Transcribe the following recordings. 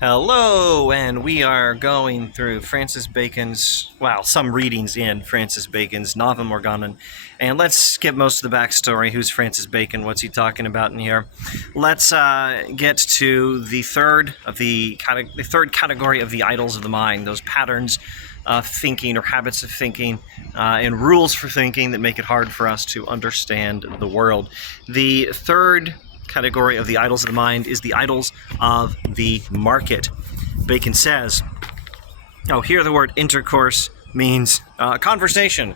Hello, and we are going through Francis Bacon's, well, some readings in Francis Bacon's Novum Organum, and let's skip most of the backstory. Who's Francis Bacon? What's he talking about in here? Let's get to the third category of the idols of the mind, those patterns of thinking or habits of thinking and rules for thinking that make it hard for us to understand the world. The third category of the idols of the mind is the idols of the market. Bacon says, here the word intercourse means conversation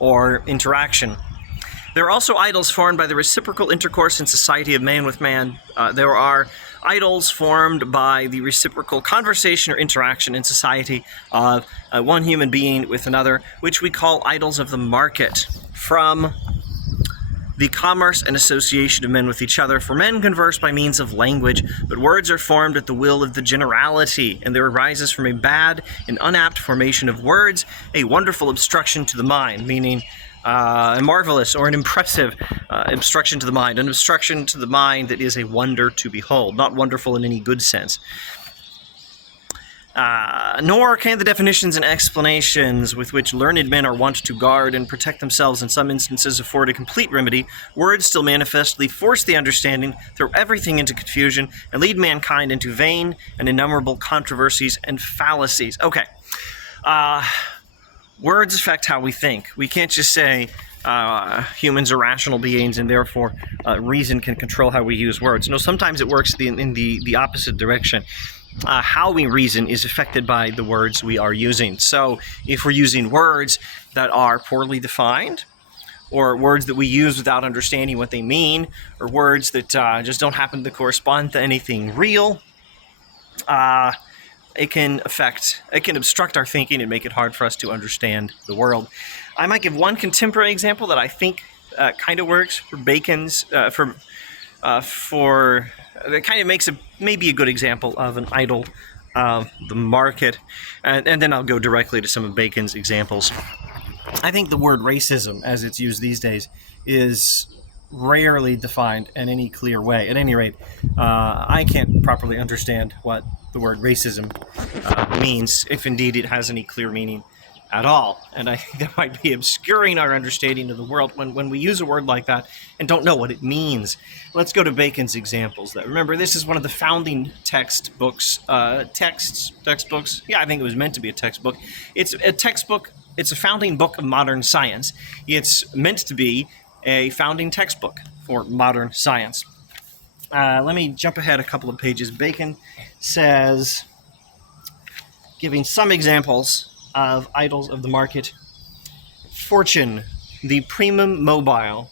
or interaction. There are also idols formed by the reciprocal intercourse in society of man with man. There are idols formed by the reciprocal conversation or interaction in society of one human being with another, which we call idols of the market. From the commerce and association of men with each other. For men converse by means of language, but words are formed at the will of the generality, and there arises from a bad and unapt formation of words a wonderful obstruction to the mind, meaning a marvelous or an impressive obstruction to the mind, an obstruction to the mind that is a wonder to behold, not wonderful in any good sense. Nor can the definitions and explanations with which learned men are wont to guard and protect themselves in some instances afford a complete remedy. Words still manifestly force the understanding, throw everything into confusion, and lead mankind into vain and innumerable controversies and fallacies. Okay. Words affect how we think. We can't just say humans are rational beings and therefore reason can control how we use words. No, sometimes it works in the opposite direction. How we reason is affected by the words we are using. So if we're using words that are poorly defined, or words that we use without understanding what they mean, or words that just don't happen to correspond to anything real, it can obstruct our thinking and make it hard for us to understand the world. I might give one contemporary example that I think kind of works for Bacon's, that kind of makes maybe a good example of an idol of the market, and then I'll go directly to some of Bacon's examples. I think the word racism, as it's used these days, is rarely defined in any clear way. At any rate, I can't properly understand what the word racism means, if indeed it has any clear meaning at all. And I think that might be obscuring our understanding of the world when we use a word like that and don't know what it means. Let's go to Bacon's examples. Remember, this is one of the founding textbooks. Textbooks? Yeah, I think it was meant to be a textbook. It's a textbook. It's a founding book of modern science. It's meant to be a founding textbook for modern science. Let me jump ahead a couple of pages. Bacon says, giving some examples of idols of the market: fortune, the primum mobile,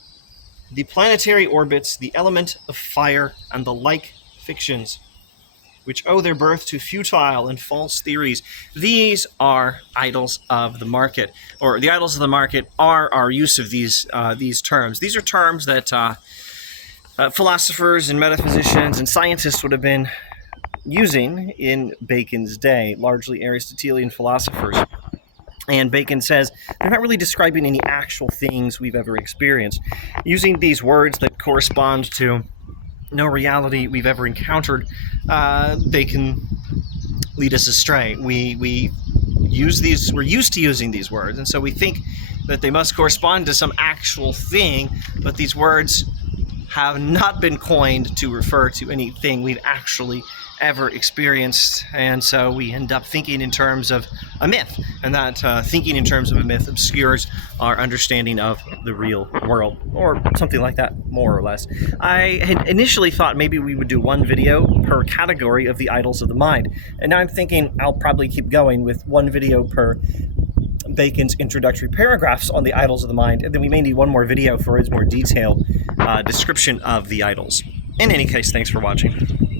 the planetary orbits, the element of fire, and the like fictions, which owe their birth to futile and false theories. These are idols of the market, or the idols of the market are our use of these terms. These are terms that philosophers and metaphysicians and scientists would have been using in Bacon's day, largely Aristotelian philosophers. And Bacon says they're not really describing any actual things we've ever experienced. Using these words that correspond to no reality we've ever encountered, they can lead us astray. We're used to using these words, and so we think that they must correspond to some actual thing, but these words have not been coined to refer to anything we've actually ever experienced, and so we end up thinking in terms of a myth, and that thinking in terms of a myth obscures our understanding of the real world, or something like that, more or less. I had initially thought maybe we would do one video per category of the idols of the mind, and now I'm thinking I'll probably keep going with one video per Bacon's introductory paragraphs on the idols of the mind, and then we may need one more video for his more detailed description of the idols. In any case, thanks for watching.